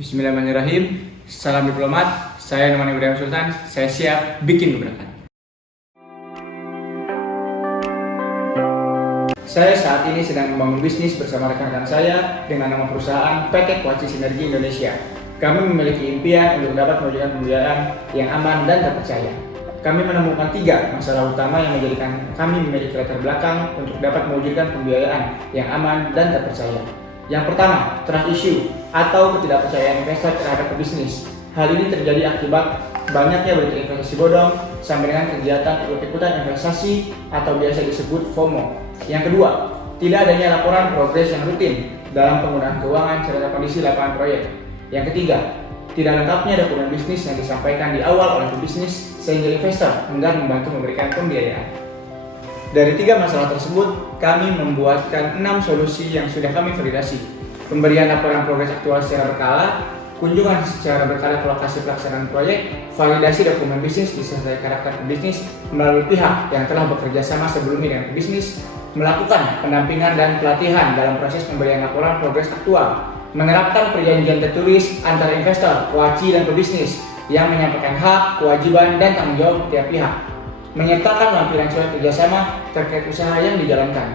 Bismillahirrahmanirrahim. Salam diplomat. Saya Numan Ibrahim Sultan. Saya siap bikin gebrakan. Saya saat ini sedang membangun bisnis bersama rekan-rekan saya dengan nama perusahaan PT Kuaci Sinergi Indonesia. Kami memiliki impian untuk dapat mewujudkan pembiayaan yang aman dan terpercaya. Kami menemukan 3 masalah utama yang menjadikan kami memiliki latar belakang untuk dapat mewujudkan pembiayaan yang aman dan terpercaya. Yang pertama, trust issue atau ketidakpercayaan investor terhadap pebisnis. Hal ini terjadi akibat banyaknya berita investasi bodong sampai dengan kegiatan ikut-ikutan investasi atau biasa disebut FOMO. Yang kedua, tidak adanya laporan progres yang rutin dalam penggunaan keuangan serta kondisi lapangan proyek. Yang ketiga, tidak lengkapnya dokumen bisnis yang disampaikan di awal oleh pebisnis sehingga investor enggan membantu memberikan pembiayaan. Dari 3 masalah tersebut, kami membuatkan 6 solusi yang sudah kami validasi. Pemberian laporan progres aktual secara berkala, kunjungan secara berkala ke lokasi pelaksanaan proyek, validasi dokumen bisnis disertai karakter pebisnis melalui pihak yang telah bekerja sama sebelumnya dengan pebisnis, melakukan pendampingan dan pelatihan dalam proses pemberian laporan progres aktual, menerapkan perjanjian tertulis antara investor, kuaci, dan pebisnis yang menyampaikan hak, kewajiban, dan tanggung jawab tiap pihak, menyertakan lampiran surat kerjasama terkait usaha yang dijalankan.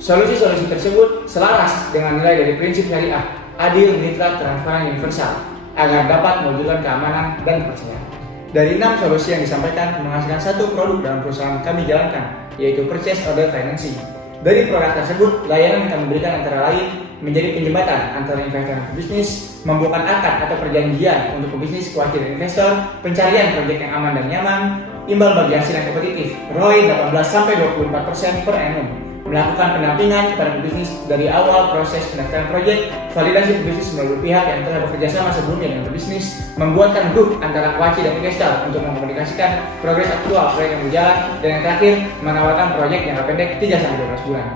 Solusi-solusi tersebut selaras dengan nilai dari prinsip syariah, adil, netral, transparan, universal, agar dapat mewujudkan keamanan dan kepercayaan. Dari 6 solusi yang disampaikan menghasilkan 1 produk dalam perusahaan kami jalankan, yaitu Purchase Order Financing. Dari produk tersebut, layanan yang kami berikan antara lain menjadi penjembatan antara investor dan pebisnis, membuka akad atau perjanjian untuk pebisnis, kuaci, dan investor, pencarian proyek yang aman dan nyaman, imbal bagi hasil yang kompetitif, ROI 18-24% per annum, melakukan pendampingan kepada pebisnis dari awal proses pendaftaran proyek, validasi pebisnis melalui pihak yang telah bekerja sama sebelumnya dengan pebisnis, membuatkan grup antara kuaci dan investor untuk mengkomunikasikan progres aktual proyek yang berjalan, dan yang terakhir, menawarkan proyek jangka pendek 3-12 bulan.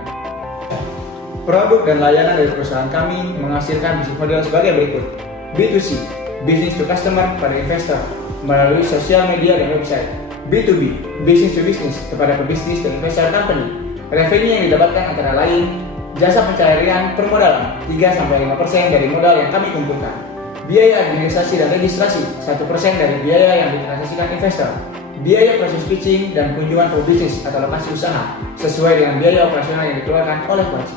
Produk dan layanan dari perusahaan kami menghasilkan bisnis model sebagai berikut. B2C, business to customer kepada investor melalui sosial media dan website. B2B, business to business kepada pebisnis dan investor company. Revenue yang didapatkan antara lain jasa pencarian permodalan 3-5% dari modal yang kami kumpulkan. Biaya administrasi dan registrasi 1% dari biaya yang ditransaksikan investor. Biaya proses pitching dan kunjungan ke bisnis atau lokasi usaha sesuai dengan biaya operasional yang dikeluarkan oleh kuaci.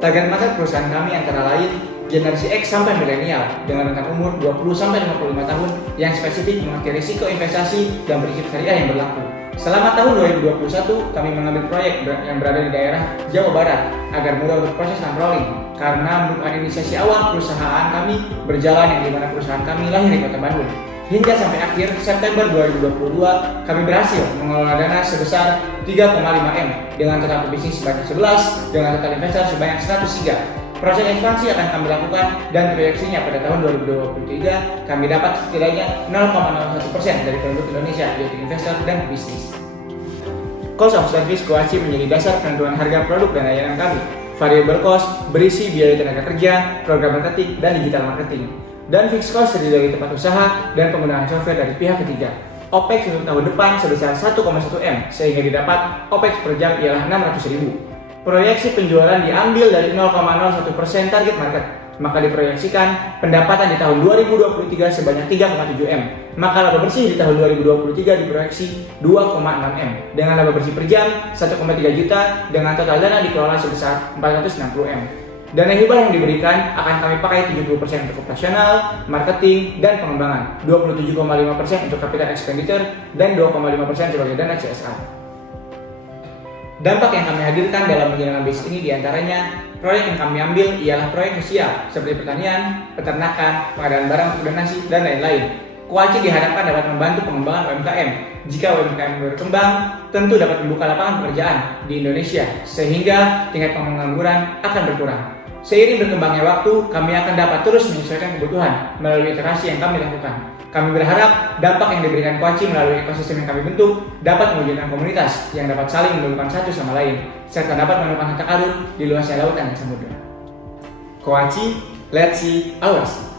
Target market perusahaan kami antara lain generasi X sampai milenial dengan rentang umur 20-55 tahun yang spesifik mengerti risiko investasi dan prinsip syariah yang berlaku. Selama tahun 2021, kami mengambil proyek yang berada di daerah Jawa Barat agar mudah untuk proses controlling karena merupakan inisiasi awal perusahaan kami berjalan yang dimana perusahaan kami lahir di Kota Bandung. Hingga sampai akhir September 2022, kami berhasil mengelola dana sebesar 3,5 M dengan total pebisnis sebanyak 11 dengan total investor sebanyak 103. Proses ekspansi akan kami lakukan dan proyeksinya pada tahun 2023 kami dapat setidaknya 0,01% dari penduduk Indonesia yaitu investor dan bisnis. Cost of service kuaci menjadi dasar penentuan harga produk dan layanan kami. Variable cost berisi biaya tenaga kerja, program marketing, dan digital marketing. Dan fixed cost terdiri dari tempat usaha dan penggunaan software dari pihak ketiga. OPEX untuk tahun depan sebesar 1,1 M sehingga didapat OPEX per jam ialah 600.000. Proyeksi penjualan diambil dari 0,01% target market, maka diproyeksikan pendapatan di tahun 2023 sebanyak 3,7 M. Maka laba bersih di tahun 2023 diproyeksi 2,6 M dengan laba bersih per jam 1,3 juta dengan total dana dikelola sebesar 460 M. Dana hibah yang diberikan akan kami pakai 70% untuk operasional, marketing, dan pengembangan, 27,5% untuk capital expenditure, dan 2,5% sebagai dana CSR. Dampak yang kami hadirkan dalam menjalankan bisnis ini diantaranya proyek yang kami ambil ialah proyek sosial seperti pertanian, peternakan, pengadaan barang untuk donasi, dan lain-lain. Kuaci diharapkan dapat membantu pengembangan UMKM. Jika UMKM berkembang, tentu dapat membuka lapangan pekerjaan di Indonesia sehingga tingkat pengangguran akan berkurang. Seiring berkembangnya waktu, kami akan dapat terus menyesuaikan kebutuhan melalui iterasi yang kami lakukan. Kami berharap dampak yang diberikan Kuaci melalui ekosistem yang kami bentuk dapat mewujudkan komunitas yang dapat saling mendukung satu sama lain, serta dapat menemukan harta karun di luasnya lautan dan samudera. Kuaci, let's see ours.